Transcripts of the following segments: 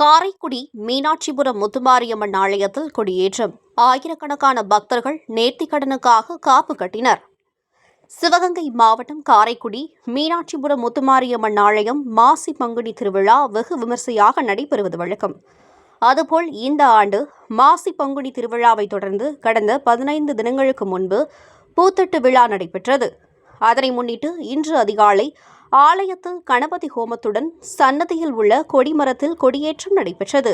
காரைக்குடி மீனாட்சிபுரம் முத்துமாரியம்மன் ஆலயத்தில் கொடியேற்றம். ஆயிரக்கணக்கான பக்தர்கள் நேர்த்திக்கடனுக்காக காப்பு கட்டினர். சிவகங்கை மாவட்டம் காரைக்குடி மீனாட்சிபுரம் முத்துமாரியம்மன் ஆலயம் மாசி பங்குனி திருவிழா வெகு விமர்சையாக நடைபெறுவது வழக்கம். அதுபோல் இந்த ஆண்டு மாசி பங்குனி திருவிழாவை தொடர்ந்து கடந்த 15 தினங்களுக்கு முன்பு பூத்தட்டு விழா நடைபெற்றது. அதனை முன்னிட்டு இன்று அதிகாலை ஆலயத்தில் கணபதி ஹோமத்துடன் சன்னதியில் உள்ள கொடிமரத்தில் கொடியேற்றம் நடைபெற்றது.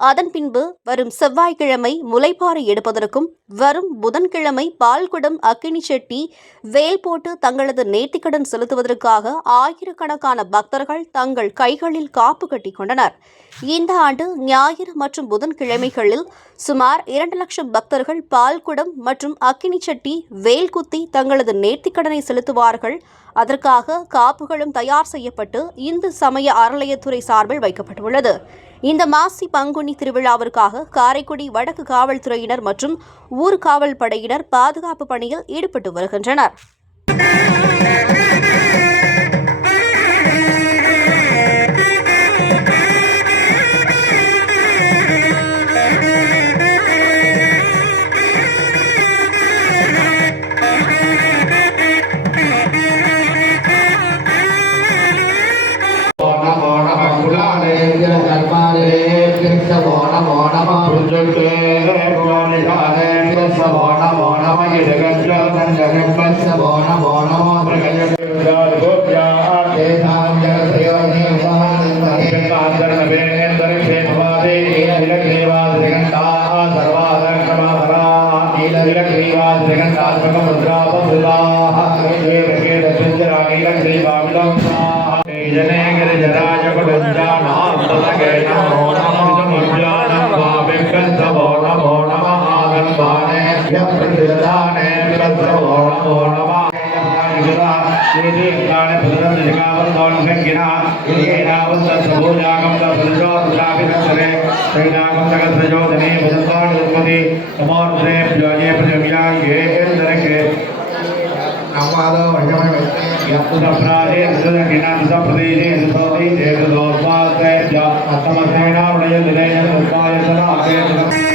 அதன் பின்பு வரும் செவ்வாய்க்கிழமை முளைப்பாறை எடுப்பதற்கும், வரும் புதன்கிழமை பால்குடம் அக்கினி செட்டி வேல் போட்டு தங்களது நேர்த்திக்கடன் செலுத்துவதற்காக ஆயிரக்கணக்கான பக்தர்கள் தங்கள் கைகளில் காப்பு கட்டிக் கொண்டனர். இந்த ஆண்டு ஞாயிறு மற்றும் புதன்கிழமைகளில் சுமார் 2 லட்சம் பக்தர்கள் பால்குடம் மற்றும் அக்கினி சட்டி வேல் குத்தி தங்களது நேர்த்திக்கடனை செலுத்துவார்கள். அதற்காக காப்புகளும் தயார் செய்யப்பட்டு இந்து சமய அறநிலையத்துறை சார்பில் வைக்கப்பட்டுள்ளது. இந்த மாசி பங்குனி திருவிழாவிற்காக காரைக்குடி வடக்கு காவல்துறையினர் மற்றும் ஊர்காவல் படையினர் பாதுகாப்பு பணியில் ஈடுபட்டு வருகின்றனர். प्रदेश